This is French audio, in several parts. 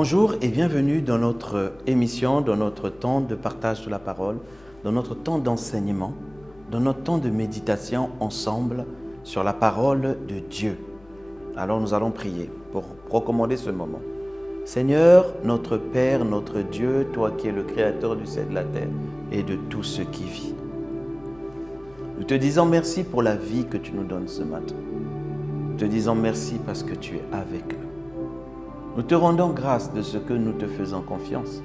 Bonjour et bienvenue dans notre émission, dans notre temps de partage de la parole, dans notre temps d'enseignement, dans notre temps de méditation ensemble sur la parole de Dieu. Alors nous allons prier pour recommander ce moment. Seigneur, notre Père, notre Dieu, toi qui es le Créateur du ciel et de la terre et de tout ce qui vit. Nous te disons merci pour la vie que tu nous donnes ce matin. Nous te disons merci parce que tu es avec nous. Nous te rendons grâce de ce que nous te faisons confiance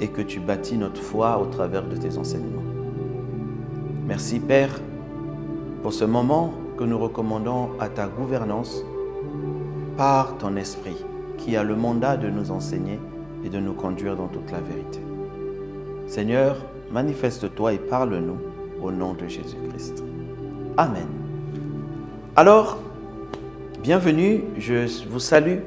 et que tu bâtis notre foi au travers de tes enseignements. Merci Père pour ce moment que nous recommandons à ta gouvernance par ton esprit qui a le mandat de nous enseigner et de nous conduire dans toute la vérité. Seigneur, manifeste-toi et parle-nous au nom de Jésus-Christ. Amen. Alors, bienvenue, je vous salue.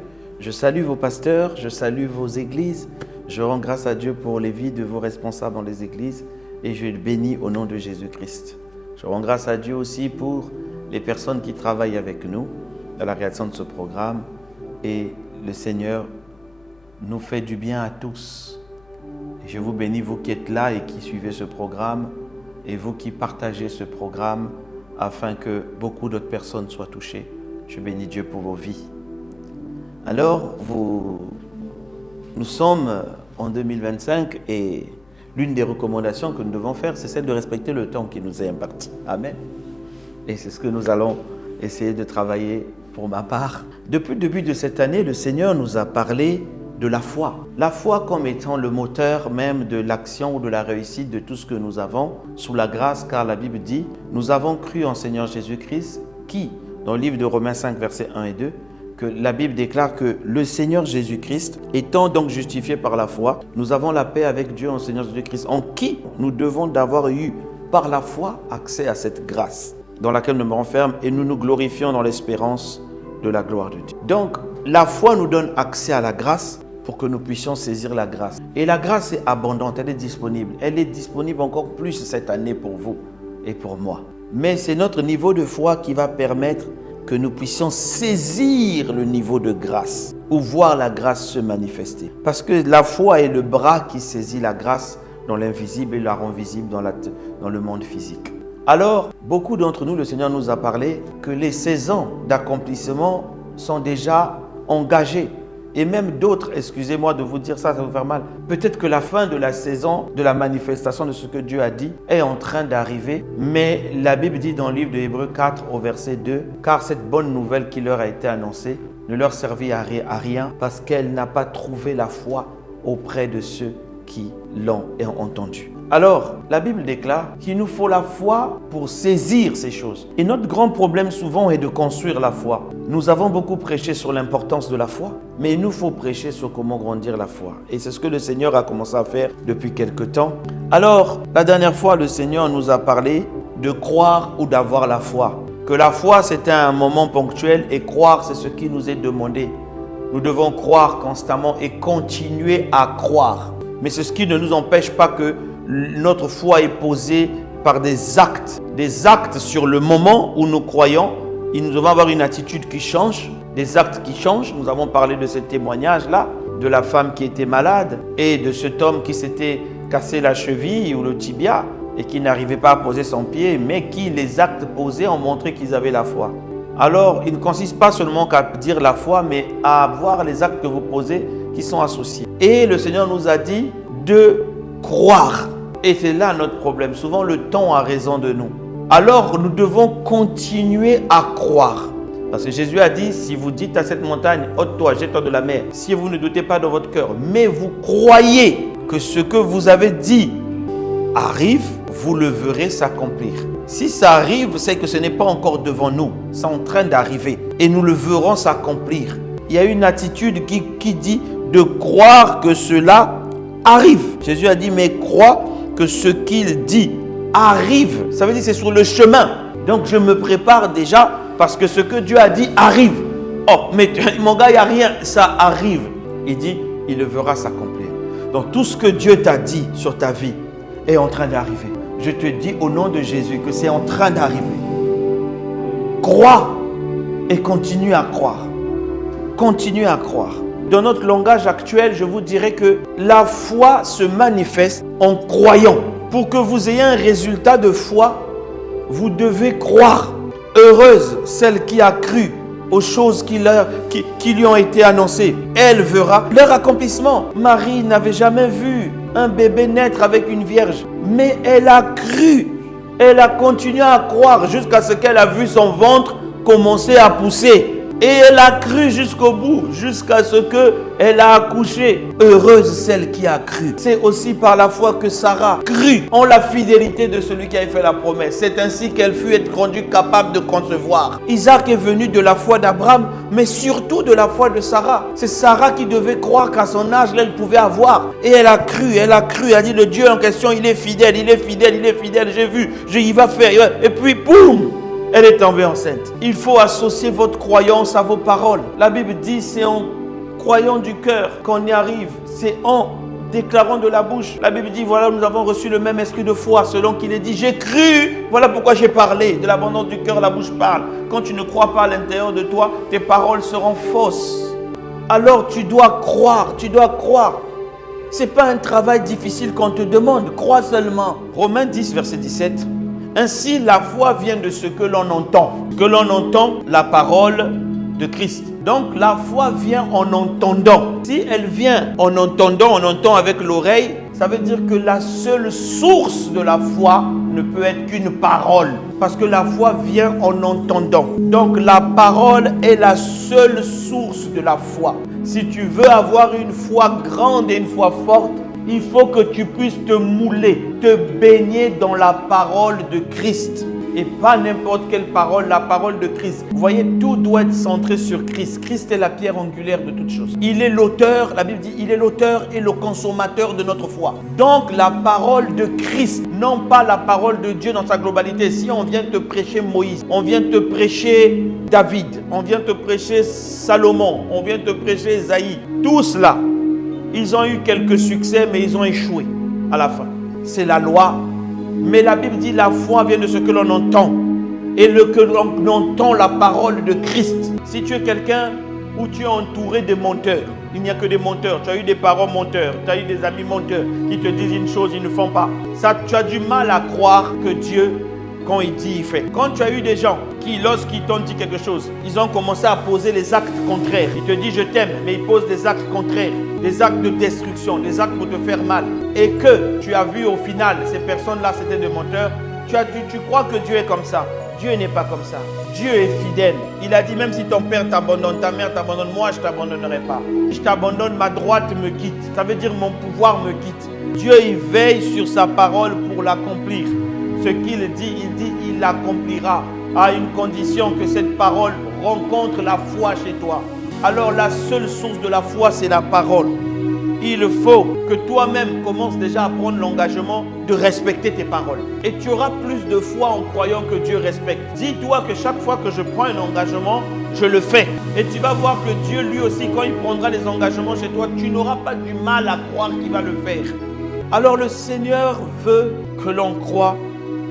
Je salue vos pasteurs, je salue vos églises. Je rends grâce à Dieu pour les vies de vos responsables dans les églises et je les bénis au nom de Jésus-Christ. Je rends grâce à Dieu aussi pour les personnes qui travaillent avec nous dans la réalisation de ce programme et le Seigneur nous fait du bien à tous. Et je vous bénis, vous qui êtes là et qui suivez ce programme et vous qui partagez ce programme afin que beaucoup d'autres personnes soient touchées. Je bénis Dieu pour vos vies. Alors, nous sommes en 2025 et l'une des recommandations que nous devons faire, c'est celle de respecter le temps qui nous est imparti. Amen. Et c'est ce que nous allons essayer de travailler pour ma part. Depuis le début de cette année, le Seigneur nous a parlé de la foi. La foi comme étant le moteur même de l'action ou de la réussite de tout ce que nous avons sous la grâce, car la Bible dit, nous avons cru en Seigneur Jésus-Christ qui, dans le livre de Romains 5, versets 1 et 2, que la Bible déclare que le Seigneur Jésus-Christ, étant donc justifié par la foi, nous avons la paix avec Dieu en Seigneur Jésus-Christ, en qui nous devons d'avoir eu par la foi accès à cette grâce dans laquelle nous me renferme et nous nous glorifions dans l'espérance de la gloire de Dieu. Donc, la foi nous donne accès à la grâce pour que nous puissions saisir la grâce. Et la grâce est abondante, elle est disponible. Elle est disponible encore plus cette année pour vous et pour moi. Mais c'est notre niveau de foi qui va permettre que nous puissions saisir le niveau de grâce ou voir la grâce se manifester. Parce que la foi est le bras qui saisit la grâce dans l'invisible et la rend visible dans le monde physique. Alors, beaucoup d'entre nous, le Seigneur nous a parlé que les saisons d'accomplissement sont déjà engagées. Et même d'autres, excusez-moi de vous dire ça, ça va vous faire mal. Peut-être que la fin de la saison, de la manifestation de ce que Dieu a dit est en train d'arriver. Mais la Bible dit dans le livre de Hébreux 4 au verset 2, « Car cette bonne nouvelle qui leur a été annoncée ne leur servit à rien parce qu'elle n'a pas trouvé la foi auprès de ceux qui l'ont entendu. » Alors, la Bible déclare qu'il nous faut la foi pour saisir ces choses. Et notre grand problème souvent est de construire la foi. Nous avons beaucoup prêché sur l'importance de la foi, mais il nous faut prêcher sur comment grandir la foi. Et c'est ce que le Seigneur a commencé à faire depuis quelque temps. Alors, la dernière fois, le Seigneur nous a parlé de croire ou d'avoir la foi. Que la foi, c'était un moment ponctuel et croire, c'est ce qui nous est demandé. Nous devons croire constamment et continuer à croire. Mais c'est ce qui ne nous empêche pas que notre foi est posée par des actes sur le moment où nous croyons. Et nous devons avoir une attitude qui change, des actes qui changent. Nous avons parlé de ce témoignage-là, de la femme qui était malade et de cet homme qui s'était cassé la cheville ou le tibia et qui n'arrivait pas à poser son pied, mais qui, les actes posés, ont montré qu'ils avaient la foi. Alors, il ne consiste pas seulement qu'à dire la foi, mais à avoir les actes que vous posez qui sont associés. Et le Seigneur nous a dit de croire. Et c'est là notre problème. Souvent, le temps a raison de nous. Alors, nous devons continuer à croire. Parce que Jésus a dit, si vous dites à cette montagne, ôte-toi, jette-toi de la mer, si vous ne doutez pas dans votre cœur, mais vous croyez que ce que vous avez dit arrive, vous le verrez s'accomplir. Si ça arrive, c'est que ce n'est pas encore devant nous. C'est en train d'arriver. Et nous le verrons s'accomplir. Il y a une attitude qui dit de croire que cela arrive. Jésus a dit, mais crois que ce qu'il dit arrive. Ça veut dire que c'est sur le chemin. Donc je me prépare déjà parce que ce que Dieu a dit arrive. Oh, mais mon gars, il n'y a rien. Ça arrive. Il dit, il le verra s'accomplir. Donc tout ce que Dieu t'a dit sur ta vie est en train d'arriver. Je te dis au nom de Jésus que c'est en train d'arriver. Crois et continue à croire. Continue à croire. Dans notre langage actuel, je vous dirais que la foi se manifeste en croyant. Pour que vous ayez un résultat de foi, vous devez croire. Heureuse celle qui a cru aux choses qui lui ont été annoncées. Elle verra leur accomplissement. Marie n'avait jamais vu un bébé naître avec une vierge, mais elle a cru. Elle a continué à croire jusqu'à ce qu'elle a vu son ventre commencer à pousser. Et elle a cru jusqu'au bout, jusqu'à ce qu'elle a accouché. Heureuse celle qui a cru. C'est aussi par la foi que Sarah crut en la fidélité de celui qui avait fait la promesse. C'est ainsi qu'elle fut être rendue capable de concevoir. Isaac est venu de la foi d'Abraham, mais surtout de la foi de Sarah. C'est Sarah qui devait croire qu'à son âge, elle pouvait avoir. Et elle a cru, elle a dit le Dieu en question, il est fidèle, j'ai vu, il va faire. Et puis, boum! Elle est tombée enceinte. Il faut associer votre croyance à vos paroles. La Bible dit c'est en croyant du cœur qu'on y arrive. C'est en déclarant de la bouche. La Bible dit voilà, nous avons reçu le même esprit de foi selon qu'il est dit j'ai cru. Voilà pourquoi j'ai parlé. De l'abondance du cœur, la bouche parle. Quand tu ne crois pas à l'intérieur de toi, tes paroles seront fausses. Alors tu dois croire, Ce n'est pas un travail difficile qu'on te demande. Crois seulement. Romains 10, verset 17. Ainsi, la foi vient de ce que l'on entend. Que l'on entend la parole de Christ. Donc, la foi vient en entendant. Si elle vient en entendant, on entend avec l'oreille, ça veut dire que la seule source de la foi ne peut être qu'une parole. Parce que la foi vient en entendant. Donc, la parole est la seule source de la foi. Si tu veux avoir une foi grande et une foi forte, il faut que tu puisses te mouler, te baigner dans la parole de Christ. Et pas n'importe quelle parole, la parole de Christ. Vous voyez, tout doit être centré sur Christ. Christ est la pierre angulaire de toutes choses. Il est l'auteur, la Bible dit, il est l'auteur et le consommateur de notre foi. Donc la parole de Christ, non pas la parole de Dieu dans sa globalité. Si on vient te prêcher Moïse, on vient te prêcher David, on vient te prêcher Salomon, on vient te prêcher Isaïe, tout cela, ils ont eu quelques succès, mais ils ont échoué à la fin. C'est la loi. Mais la Bible dit la foi vient de ce que l'on entend. Et que l'on entend la parole de Christ. Si tu es quelqu'un où tu es entouré de menteurs, il n'y a que des menteurs. Tu as eu des parents menteurs, tu as eu des amis menteurs qui te disent une chose, ils ne font pas. Ça, tu as du mal à croire que Dieu, quand il dit, il fait. Quand tu as eu des gens qui, lorsqu'ils t'ont dit quelque chose, ils ont commencé à poser les actes contraires. Ils te disent je t'aime, mais ils posent des actes contraires, des actes de destruction, des actes pour te faire mal. Et que tu as vu au final, ces personnes-là, c'était des menteurs. Tu crois que Dieu est comme ça. Dieu n'est pas comme ça. Dieu est fidèle. Il a dit même si ton père t'abandonne, ta mère t'abandonne, moi je ne t'abandonnerai pas. Je t'abandonne, ma droite me quitte. Ça veut dire mon pouvoir me quitte. Dieu, il veille sur sa parole pour l'accomplir. Ce qu'il dit, il l'accomplira à une condition que cette parole rencontre la foi chez toi. Alors la seule source de la foi, c'est la parole. Il faut que toi-même commences déjà à prendre l'engagement de respecter tes paroles. Et tu auras plus de foi en croyant que Dieu respecte. Dis-toi que chaque fois que je prends un engagement, je le fais. Et tu vas voir que Dieu, lui aussi, quand il prendra les engagements chez toi, tu n'auras pas du mal à croire qu'il va le faire. Alors le Seigneur veut que l'on croie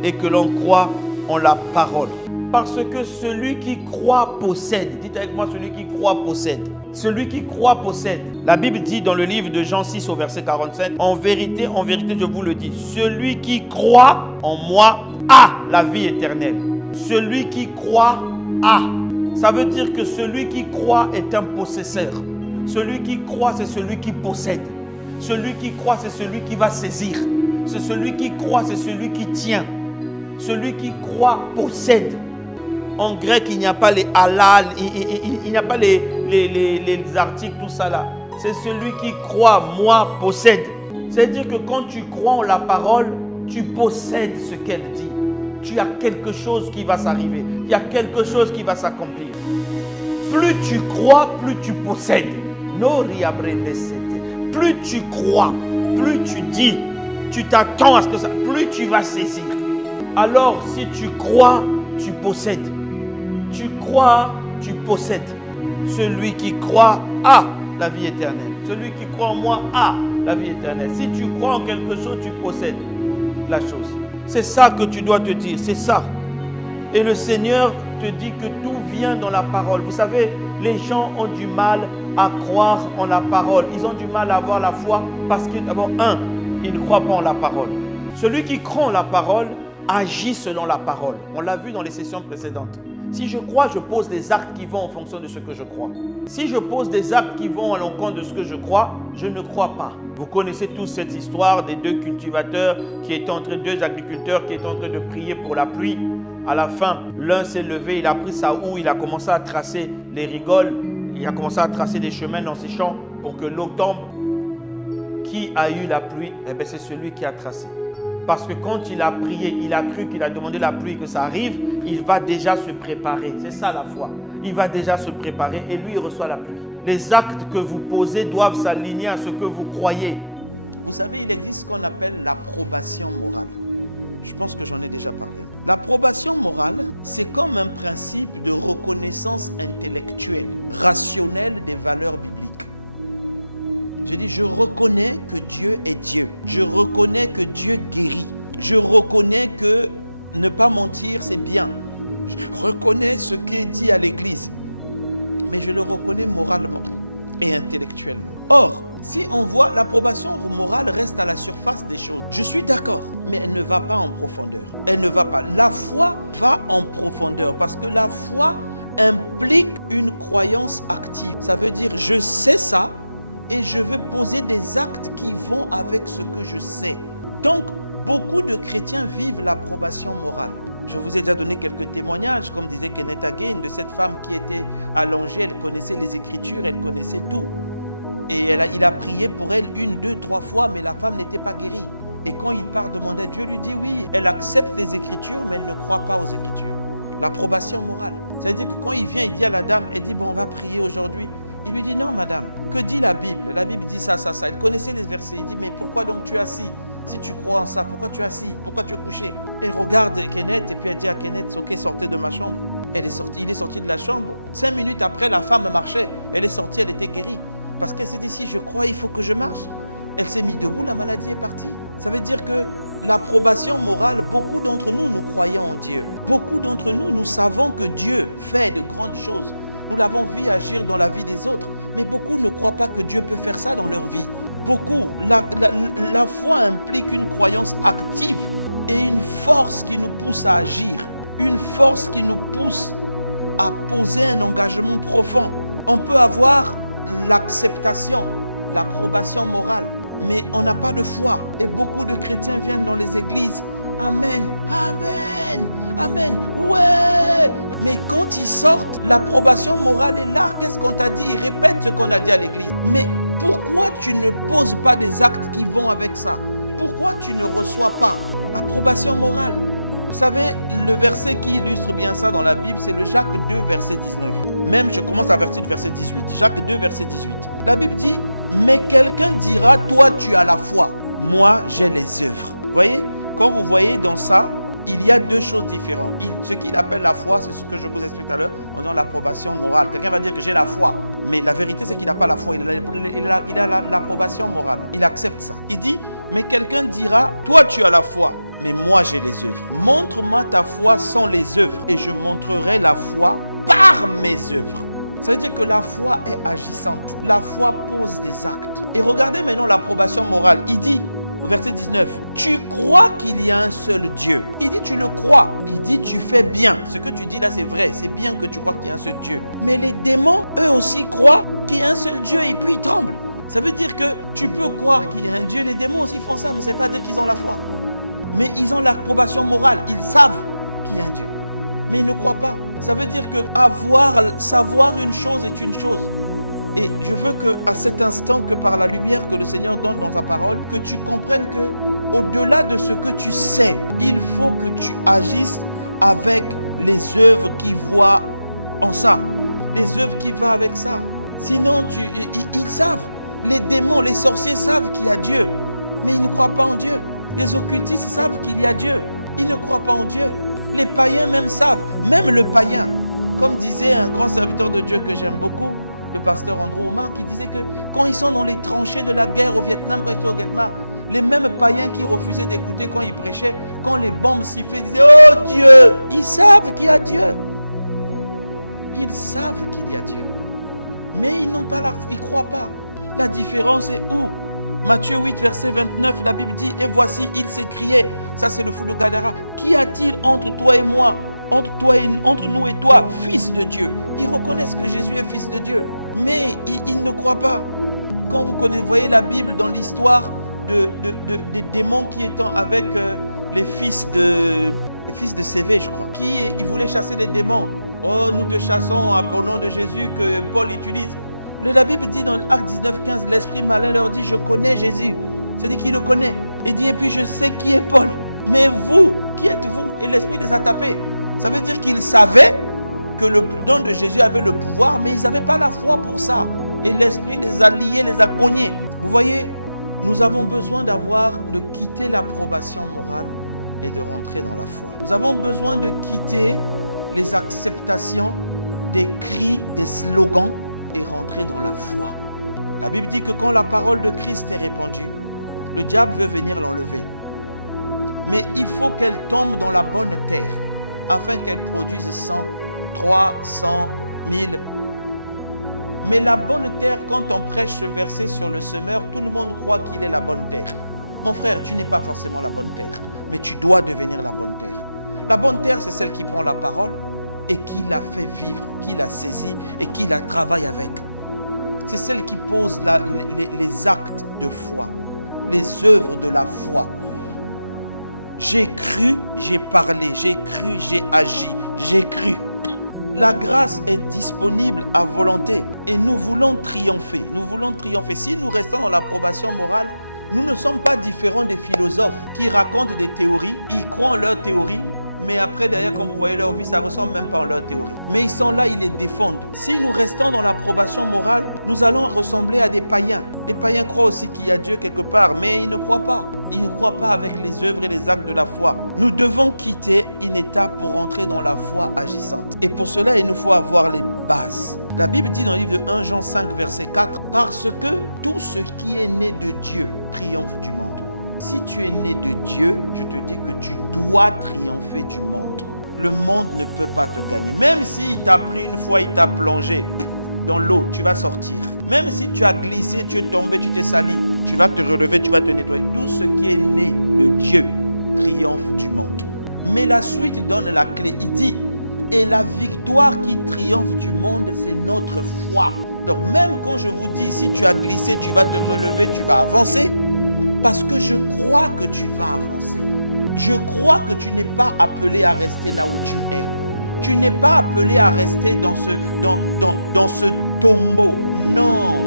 et que l'on croit en la parole. Parce que celui qui croit possède. Dites avec moi, celui qui croit possède. Celui qui croit possède. La Bible dit dans le livre de Jean 6 au verset 47, en vérité, je vous le dis, celui qui croit en moi a la vie éternelle. Celui qui croit a. Ça veut dire que celui qui croit est un possesseur. Celui qui croit, c'est celui qui possède. Celui qui croit, c'est celui qui va saisir. C'est celui qui croit, c'est celui qui tient. Celui qui croit possède. En grec, il n'y a pas les halal, il n'y a pas les articles, tout ça là. C'est celui qui croit, moi, possède. C'est-à-dire que quand tu crois en la parole, tu possèdes ce qu'elle dit. Tu as quelque chose qui va s'arriver. Il y a quelque chose qui va s'accomplir. Plus tu crois, plus tu possèdes. Plus tu crois, plus tu dis, tu t'attends à ce que ça, plus tu vas saisir. Alors, si tu crois, tu possèdes. Tu crois, tu possèdes. Celui qui croit a la vie éternelle. Celui qui croit en moi a la vie éternelle. Si tu crois en quelque chose, tu possèdes la chose. C'est ça que tu dois te dire, c'est ça. Et le Seigneur te dit que tout vient dans la parole. Vous savez, les gens ont du mal à croire en la parole. Ils ont du mal à avoir la foi parce que, d'abord, ils ne croient pas en la parole. Celui qui croit en la parole agit selon la parole. On l'a vu dans les sessions précédentes. Si je crois, je pose des actes qui vont en fonction de ce que je crois. Si je pose des actes qui vont à l'encontre de ce que je crois, je ne crois pas. Vous connaissez tous cette histoire des deux cultivateurs deux agriculteurs qui étaient en train de prier pour la pluie. À la fin, l'un s'est levé, il a pris sa houe, il a commencé à tracer les rigoles, il a commencé à tracer des chemins dans ses champs pour que l'eau tombe. Qui a eu la pluie? Eh bien, c'est celui qui a tracé. Parce que quand il a prié, il a cru qu'il a demandé la pluie, que ça arrive, il va déjà se préparer. C'est ça la foi. Il va déjà se préparer et lui, il reçoit la pluie. Les actes que vous posez doivent s'aligner à ce que vous croyez. Vous savez, il existe ce qu'on appelle l'approbation morale. Je pense que j'en ai déjà parlé. L'approbation morale, c'est comme un principe de reconnaissance intellectuelle, rationnelle des valeurs bibliques. Je dis, je reconnais que Dieu est Dieu. Je reconnais que Dieu guérit. Je reconnais que ne pas mentir, c'est bien. Je reconnais ce qui est dit à l'Église. Mais je le reconnais moralement et intellectuellement. Or, si on voit l'approbation morale reste à la surface des choses. Je suis d'accord, mais elle ne va pas en profondeur. Elle ne va pas. La foi va en profondeur parce que la foi implique une croyance active. Ça veut dire, je sais ça, et je veux poser des actes qui vont avec ce que je sais. Donc, beaucoup de chrétiens vivent l'approbation morale. Je vous ai déjà donné quelques témoignages, comme disait Kenneth Hagin, de cette femme qui était allongée, elle connaissait les Écritures, elle connaissait tout. Et il a prié pour elle 1, 2, 3 fois, mais la femme n'était pas guérie. Et quand il part demander, Dieu lui dit oui, elle accepte les Écritures, mais elle ne croit pas aux Écritures. L'approbation morale. Ça veut dire que quand il vient, il dit à la dame, elle dit, bon, on va prier aujourd'hui. Il lui dit, non madame, que dit la Bible? La Bible dit ça, ça, ça. Il connaissait les versets. Il dit, mais pourquoi donc tu es assis? Si tu crois en ça, pourquoi tu es assis? Pourquoi tu es couché? Elle regarde Kenneth et puis elle dit à Kenneth, ok, sortez de ma chambre. Il est sorti de la chambre. 5 minutes après, la femme marchait. Elle est sortie, elle était guérie. Parce qu'elle s'est dit, si je crois, il faut que je marche. Elle s'est mise debout, la maladie est partie. Ça veut dire que l'approbation morale, beaucoup d'entre nous, nous croyons en Dieu. Beaucoup d'entre nous, nous savons que Dieu fait de grandes choses. Nous l'avons vu agir dans la vie des autres. Mais beaucoup ne croient pas que Dieu peut faire ça dans leur vie. Beaucoup. La foi implique une croyance active et une force qui nous pousse à agir. Une force qui nous pousse à poser un engagement profond. On peut avoir l'acceptation, l'approbation morale, mais on n'a pas de foi. Et beaucoup de chrétiens viennent dans les églises. Amen, amen, amen, ouais. Mais quand ils sortent, l'approbation morale est là. Qu'est-ce qu'on t'a dit? Répète ce qu'on a dit à l'église. Mais pourquoi tu ne poses pas des actes qui vont avec ça? Pourquoi tu ne reçois pas approbation morale? Vous savez, le verset qui illustre bien ça dans la Bible, c'est le Jacques 2, verset 19. Même, je commence à partir du verset 18. Jacques 2, verset 18. La Bible dit, mais quelqu'un dira, toi tu as la foi, moi j'ai les œuvres. Vous voyez? Quand vous voyez dans ça, il y a deux choses différentes. Ce qu'il appelle la foi, c'est ce que je vous explique tout à l'heure, on dit l'approbation morale. Quelqu'un va dire que j'ai la foi, mais la vérité c'est qu'il n'a pas la foi, il a l'approbation morale. Il accepte ça. Il dit, mais quelqu'un dira, toi tu as la foi, mais moi j'ai les œuvres. Montre-moi ta foi sans les œuvres et je montrerai la foi par mes œuvres. Ça veut dire que la foi est agissante. La foi pose des actes. Et regardez maintenant l'approbation morale. Il dit, au verset 19, tu crois qu'il y a un seul Dieu. Il dit, tu le crois. Il dit, tu fais bien. Ce que tu dis là, c'est vrai. C'est bien que tu crois qu'il y a un seul Dieu. Mais les démons, eux aussi, croient qu'il y a un seul Dieu et puis ils tremblent. Ça veut dire que tu peux croire qu'il y a un Dieu. Les démons aussi font ça, mais ce n'est pas dire qu'ils ont la foi. Mais ils ont l'approbation morale. Ils savent qu'il y a un Dieu. Mais ils ne croient pas. Ça veut dire que savoir une chose est une chose. Et je veux qu'à cet instant, que par la lumière que le Seigneur donne dans sa parole, que tu comprennes que au-delà de ce que tu sais, il faut que tu agisses avec les œuvres qui voient en ça. Les œuvres qui vont avec ça. Sinon, ils savent. Les démons, les sorciers savent qu'il y a Dieu. Mais ils ne croient pas en Dieu. Les occultistes savent qu'il y a Dieu. Ils ne croient pas en Dieu. Les païens même savent. Même le païen. Comme disait un grand serviteur de Dieu que j'aime beaucoup, le pasteur Andrew Omar, qui disait que quand ils sont dans les tranchées de la guerre au Vietnam, quand ils étaient au Vietnam, les mêmes païens qui refusaient d'écouter quand ils prêchaient, quand les bombes sifflaient, ils disaient « Oh Dieu !» Ils savent qu'il y a Dieu. Ils savent qu'il y a Dieu. Mais ils n'ont pas la foi, ils ne croient pas. La différence est où? Matthieu 8, verset 29, la Bible dit, et voici, il s'écriait, ça c'est le fou de Gadara, qu'y a-t-il entre toi et moi, entre nous et toi, fils de Dieu? Ils reconnaissent que Jésus est fils de Dieu, mais ils ne croient pas. Quand vous voyez la Bible dans l'histoire des démons qui étaient avec les fils de Sévé, je crois, ils voulaient chasser les démons. Oh, nous te chassons au nom de Jésus que Paul utilise. La Bible dit dans Acte 19, 15, l'esprit malin leur dit, je connais Jésus. C'est-à-dire qu'il le connaît. Il dit, et puis je sais qui est Paul. Mais vous, qui êtes-vous? Et l'esprit les a tapés. Ça veut dire qu'ils savaient que le don de Jésus avait le pouvoir, mais ils n'avaient pas la foi pour ça. Et l'esprit les a liés, les a cognés. Vous voyez, nous avons besoin de quitter l'approbation morale et de rentrer dans la foi. Nous avons besoin de quitter les acceptations, des cris, des slogans et rentrer dans la foi. La Bible dit que quand la parole de Christ est répandue, le diable veut venir l'enlever. Mais il faut qu'elle tombe dans la bonne terre afin qu'elle produise 100, 300, 1000. Mais la bonne terre, quand on prêche ce verset sur le semeur, tout le monde croit qu'il est la bonne terre. Mon frère, tu n'es pas forcément la bonne terre, mais tu dois devenir la bonne terre. La bonne terre, c'est celle qui prend la parole et qui la fait vivre, qui la saisit et qui la travaille avec. C'est celle qui pose les actes de foi, les œuvres de la foi. J'ai cru, j'ai parlé, j'ai cru, j'ai agi, j'ai cru. La grâce est disponible à volonté et nous voulons triompher. Nous voulons triompher. Si nous restons dans l'approbation morale, nous ne sommes pas différents des philosophes qui racontent des théories, ils croient en leurs théories, mais après, derrière, quand vous voyez leur vie, ça ne ressemble même pas à leur théorie. Mais ils sont là, ils les défendent. Si nous restons dans l'approbation morale, nous allons ressembler à des païens. Les païens croient aussi qu'il y a Dieu quelque part, mais ils ne croient pas. Ils ne croient pas avec les œuvres et les actes de la foi. Nous devons quitter une étape pour rentrer dans la foi agissante. Et pour cela, il nous faut avoir les bases. La Bible dit dans le livre de 1 Jean 5, verset 4, « Parce que tout ce qui est né de Dieu triomphe du monde. » Si tu es né de Dieu, je te dis que tu dois triompher du monde. Le monde ne peut pas te gagner. Même s'il t'a pris une fois, il t'a plongé dans l'eau, tu vas sortir. Même si tu as glissé, tu es tombé, tu t'es sali, tu vas te relever, tu vas te nettoyer. Tout ce qui est né de Dieu triomphe du monde. Mais la suite donne la clé. Il dit, et la victoire qui triomphe du monde, c'est notre foi. Donc même quand je vous dis, si tu as glissé, tu vas te relever, tu vas avancer, parce que je crois que tu vas avancer. Je crois que tu n'es pas appelé à rester là où tu es. Tu n'es pas appelé à rester dans ce tombeau. Non,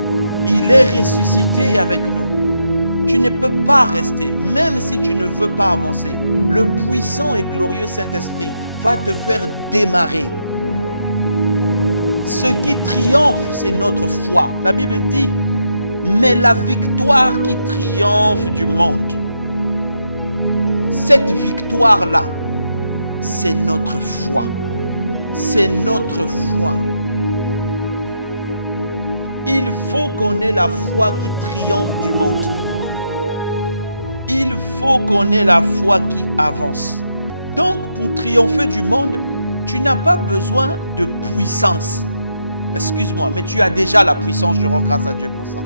il est ressuscité avec nous. Tu ne peux pas rester, même si tu ne veux pas avancer. Le puissant et glorieux Saint-Esprit va te faire démarrer. Ce qui triomphe, c'est notre foi. La Bible dit, mais la victoire qui triomphe du monde, cette victoire-là, c'est notre foi. C'est notre foi. Il faut qu'on ait la foi qui triomphe du monde. Il faut qu'on ait la foi qui avance. Donc, pour triompher du monde, tu n'as pas besoin de puissance. Excuse-moi, mais tu as déjà la puissance, je rends grâce à Dieu pour ça.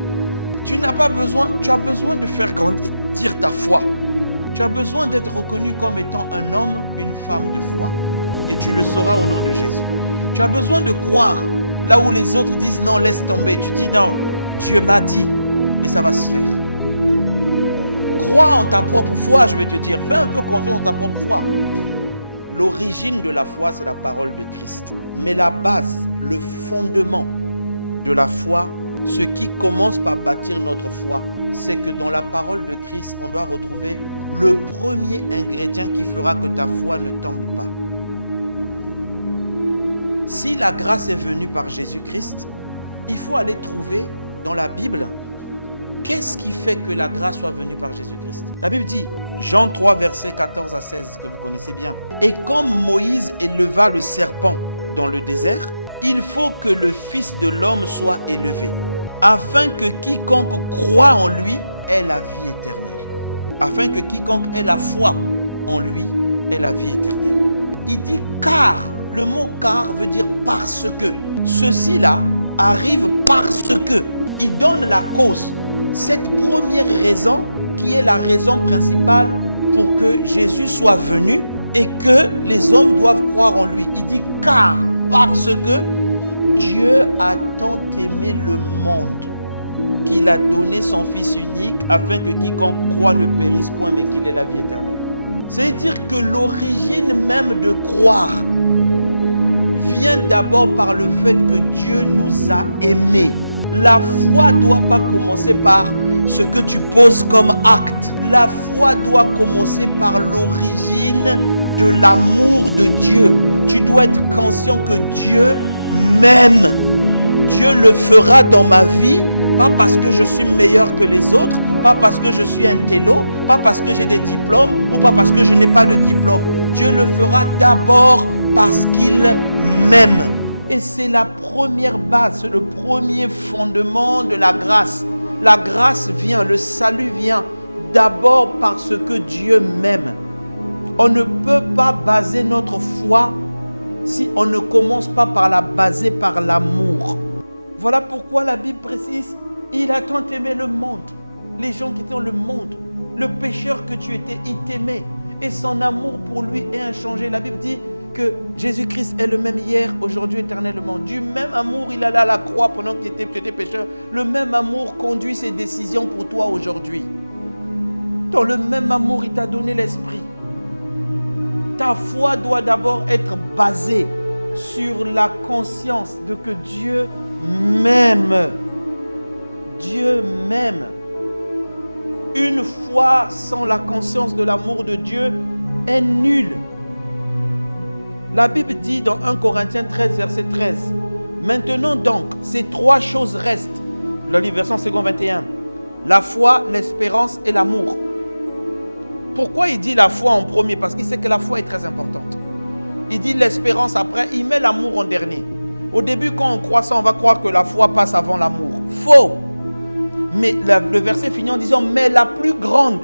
Tu n'as pas besoin, tu as besoin de faire grandir ta foi. Tu as besoin d'être reconnu comme étant un homme, une femme de foi. Et tu le sauras au nom de Jésus. Tu as besoin de croire là où les autres disent non, laisse tomber. Tu dis non, Dieu m'a dit et ça va se faire. Crois en ta propre foi, je vais te dire. Fais un peu confiance en ta propre foi. L'origine de la foi, c'est la parole de Christ. Mais la base, le fondement de la foi, ce qui commence par bâtir notre foi, c'est que dans la parole de Christ, on doit retrouver le premier ingrédient qui fera que ta foi ne tombe pas. Si la grâce est venue par Jésus-Christ, il faut aller trouver dans la Bible qu'est-ce qui fait que la grâce soit venue par Jésus-Christ. La Bible dit, Jean 3, versets 14 à 16, que vous connaissez bien. Et comme Moïse éleva le serpent dans le désert, il faut que le Fils de l'homme soit élevé, afin que quiconque croit en lui ait la vie éternelle. Afin que quiconque ait la foi en lui ait la vie éternelle. Il dit car, le mot car veut dire parce que. Ceci-là, arrive parce que. Il donne la cause. Cette première raison qui est la raison principale pour que Jésus soit venu et que les hommes doivent croire en lui. Il dit car, parce que Dieu a tant aimé le monde qu'il a donné son Fils unique afin que quiconque croit ne périsse point mais qu'il ait la vie éternelle. C'est-à-dire que l'origine même de croire vient d'abord par le fait que Dieu nous a aimés. La foi ne doit pas commencer par ce que tu poses comme acte. La foi doit commencer par l'origine de l'amour de Dieu. Tu dois être conscient que Dieu m'aime. Dieu le fera dans ma vie, pas parce que je suis meilleur que les autres, pas parce que je suis un télo, pas parce que j'ai des diplômes ou pas parce que je n'ai pas de diplôme. Dieu le fera d'abord parce qu'il m'aime. Et c'est la première base, c'est le premier fondement de la grâce. La grâce vient, le salut vient d'abord parce que Dieu m'aime. On ne peut pas baser notre foi si on ne commence pas par la baser par l'amour. Voilà pourquoi la Bible précise, il a tant aimé le monde. Les gens qui étaient dans le monde, le pécheur que tu étais, il t'aimait. Et son amour pour lui est inchangé. La Bible dit que Jésus-Christ est le même hier, aujourd'hui, éternellement. Du même amour, il allait à la croix pendant que tu étais pécheur. Le même amour conduit ses décisions pour toi aujourd'hui. Dans le même amour, il t'a donné l'esprit. Ta foi doit d'abord être basée sur la conscience de que Dieu m'aime. Dieu m'aime. Une foi sans la conscience de l'amour de Dieu est nulle. La Bible dit dans 1 Corinthiens 13, verset 13, « Maintenant donc, ces trois choses restent. » Le verset 21. La foi, l'espérance et l'amour. Pourquoi il dit la foi en premier? Parce qu'il sait que la foi est très importante. Il dit l'espérance après, il met l'amour en dernier. Au début, quand on croit ça, on va croire que la foi passe avant l'amour. Faux! Mais le verset finit en disant, mais la plus grande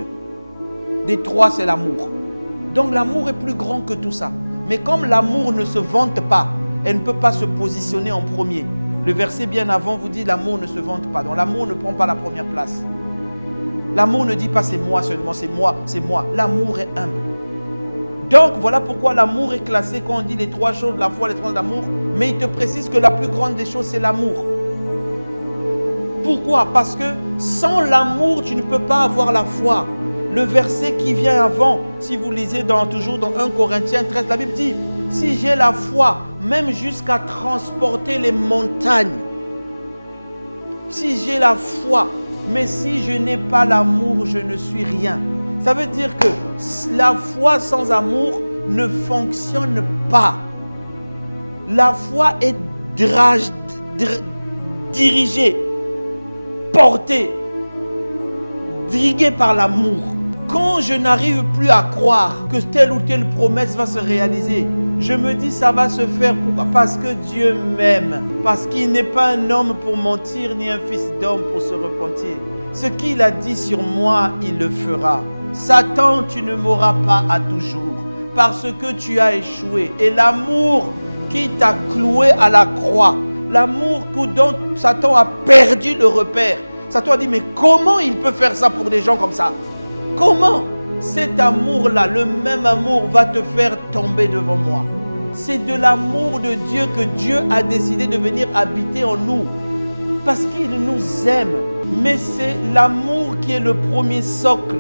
des trois, c'est l'amour. Donc l'amour est plus grand que tout ça. Mais comme l'amour ne se vante pas, elle ne peut pas se positionner en premier. Le verset bien avant vous dit, l'amour ne se vante pas. Donc l'amour ne prend pas la première place. L'amour ne dit pas c'est moi seulement, c'est moi, c'est moi. L'amour est humble. Donc voilà pourquoi l'amour est classé quand on dit les trois choses, la foi, l'espérance, l'amour. Mais il te précise que la plus grande des choses, c'est l'amour. Pourquoi? Parce que sans l'amour, tu ne peux pas avoir la foi. Le verset qui vient avant, si vous lisez toujours dans 1 Corinthiens 13, la Bible dit, si j'ai la foi, même jusqu'à transporter les montagnes, si j'ai la foi, mais si je n'ai pas l'amour, je ne suis rien. Ça veut dire que la foi sans amour ne fonctionne pas. La foi est dirigée, portée, diriguée par l'amour. Quand je n'arrive plus à croire que telle ou telle promesse va se réaliser, je me dis ça va se faire. Pourquoi? Parce que Dieu m'aime. Parce qu'il n'est pas un homme pour mentir, ni un fils d'homme pour se repentir. Ce qu'il a dit sur moi, il le fera. Satan, tu ne m'auras pas à toujours, parce que tu as échoué. Et l'amour qui t'a cloué à la croix, l'amour dont Satan a perdu le repère. Satan a dit, mais comment il peut faire ça pour des gens comme ça? Comment? Cet amour-là, le même amour va te faire tomber devant moi. C'est de l'amour de Dieu que Dieu a décidé de venir habiter en nous. Parce qu'il nous aime. Mais c'est l'amour qui est le premier socle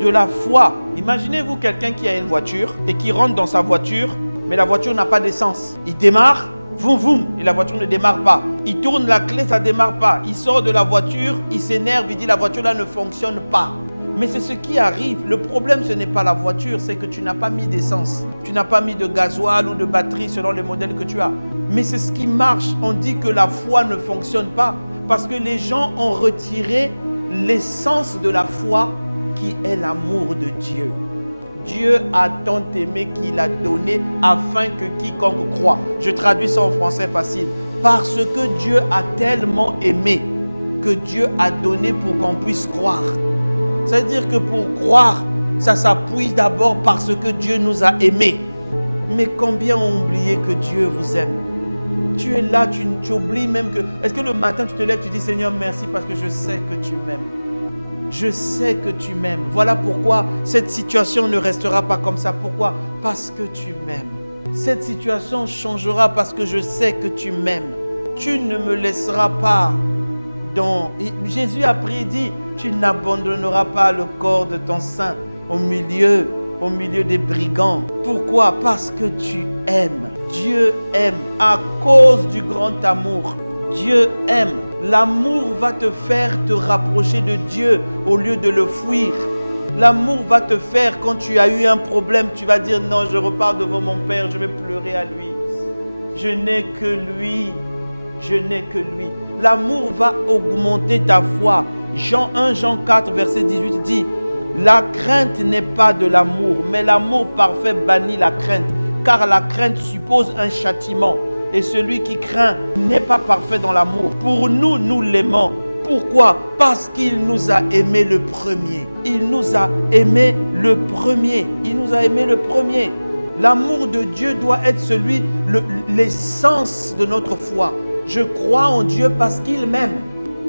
de la foi. Imaginez-vous quelqu'un qui a une voiture et qui rentre dans sa voiture, mais la voiture n'a pas d'essence. Il démarre, voum voum, et la voiture ne démarre pas. Il tourne la clé, ça ne démarre pas. Il sort de la voiture, il s'énerve, il dit la voiture là ne fonctionne pas. Mais c'est ce qui arrive. Le problème, ce n'est pas la voiture, c'est que tu n'as pas mis d'essence. Tu n'as pas mis de gasoil ou de batterie selon le modèle que tu as. Mais c'est ce qui marche. On dit que la foi ne fonctionne pas parce que les gens ont retiré l'essence de la foi qui est l'amour de Dieu. Dieu a tant aimé qu'il a donné afin que quiconque croit. Je traduis ça en français facile. Parce que Dieu a tellement aimé que Dieu a donné pour qu'on puisse croire. C'est-à-dire que pour croire, ça s'appuie d'abord parce que Dieu nous a aimés. Mais combien ont oublié que Dieu vous aime? Tu es là, tu oublies même que... Est-ce que le matin tu te lèves, tu dis Seigneur merci parce que je sais que tu m'aimes. Je sais que tu m'aimes. Voilà pourquoi cette situation ne restera pas comme ça. Pourquoi? Parce que tu m'aimes. Cette situation changera parce que je sais que tu m'aimes. Tu ne me laisseras pas dans... Jésus a prédit, tu n'abandonneras pas le corps de ton saint au milieu des brigands. Pourquoi? Parce que tu aimes. Dieu aime à cause du grand amour. Dieu aime. L'amour va te faire te rapprocher de Dieu au lieu de le fuir. L'amour va te faire, quand tu as eu un problème, tu vas dire non, je repars devant mon Père, je vais pleurer à lui. Je n'ai que lui. Je n'ai que lui. L'amour va augmenter ta foi. 1 Jean 4, verset 18 dit, la crainte n'est pas de l'amour, mais l'amour parfait bannit la crainte, car la crainte suppose un châtiment. Et celui qui craint n'est pas parfait dans l'amour. Pour nous, nous l'aimons. Pourquoi? Parce qu'il nous a aimés le premier. Il nous a aimés le premier. Il nous a aimés le premier. L'amour de Dieu doit être l'essence de notre foi. Je crois en Dieu parce qu'il m'aime.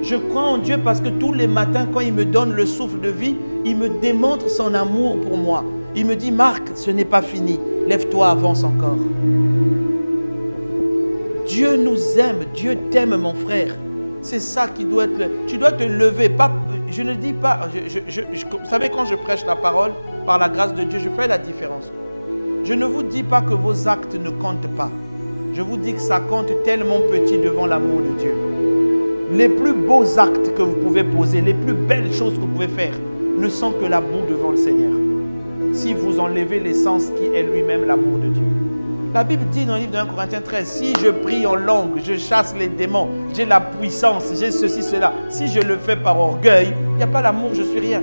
Je crois en Dieu parce que tous les matins, quand il me donne le souffle de vie, il me démontre son amour pour moi. Il me dit, Marc, ce n'est pas fini. Lève-toi, avance encore. Dieu nous aime. Dieu t'aime, mon frère. C'est ça qui doit être... Tu dois te lever. Pas, je ne dis pas... vous savez, quand je prêche la parole, par la grâce de Dieu, je fais la différence. Je ne vous dis pas que vos actes ne comptent pas. Je vous dis que ça compte tellement petit devant l'amour de Dieu. Les plus beaux actes que vous pouvez poser, les plus belles choses que vous pouvez faire, ne sont que la boue devant le Seigneur. Si vous enlevez l'essence qui est lui-même l'amour de Dieu. La Bible dit dans le livre de 1 Corinthiens 13, si je prie en langue, je chasse les démons, j'ai la puissance, j'ai ceci, cela. Si je le fais par orgueil, il n'y a pas l'amour, je suis rien.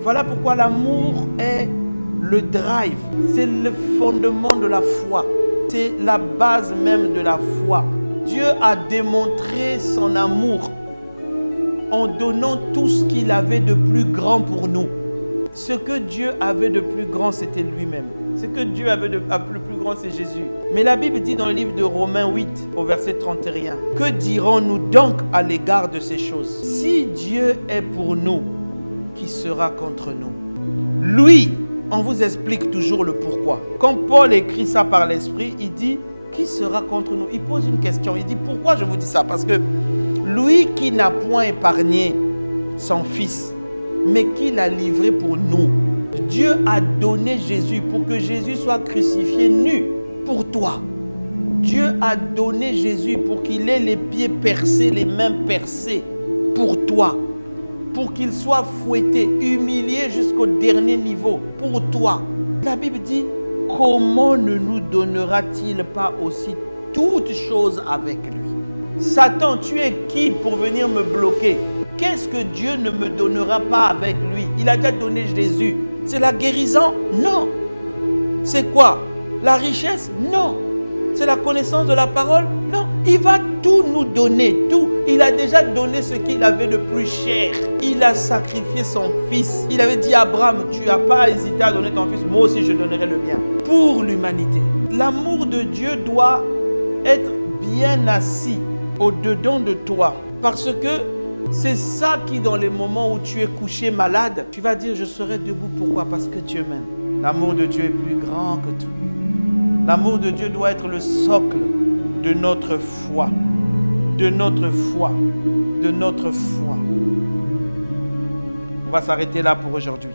Voilà pourquoi l'amour est le drive, c'est le fondement de la foi. C'est la base même de la foi. Dieu a démontré son amour en donnant tout ce qu'il avait de plus grand pour nous. Ce que Dieu avait de plus grand, c'était lui-même. Ce que Dieu avait de plus grand, c'est Jésus. Mais la Bible dit dans le livre de Romains 8, au verset 31, « Que dirons-nous donc à l'égard de ces choses? Si Dieu est pour nous, qui sera contre nous? » Lui, on vous explique toujours le pourquoi. Quand Paul écrit ça par l'Esprit, il dit, qui sera contre nous? Il pose une question. Il dit, pourquoi je vous dis ça? Parce que lui qui n'a point épargné son Fils, mais qui l'a livré pour nous. Dieu a donné Jésus pour que Jésus soit crucifié nu pour toi. Dieu a donné Jésus pour qu'il ait les pieds percés, les mains percées pour toi. Pour qu'il soit fouetté, humilié jusqu'au dernier niveau pour toi. La Bible dit, comment ne nous donnera-t-il pas aussi toutes choses avec lui? Satan, tu es qui pour venir me bloquer? Qu'est-ce que Dieu ne me donnera pas avec lui? Il a déjà donné Jésus. C'est la guérison? Non. C'est quoi? La richesse? Non. C'est la connaissance de la parole? Non. Il va tout nous donner, tout. Il a déjà donné ce qu'il avait de plus cher. Il a sacrifié son fils. Il avait dit à Abraham, tu n'as pas hésité à donner ton fils, moi aussi je donnerai le mien. Pour l'humanité. L'amour de Dieu doit être bien assis au-dedans de toi. Parce que c'est ça qui, dans les moments où tu es couché malade, tu vas dire, je serai debout. Pourquoi? Parce que Dieu m'aime. L'amour de Dieu est plus grand que tout. L'amour de Dieu doit être le socle de notre foi. De notre foi. De notre foi. On va s'arrêter là pour aujourd'hui.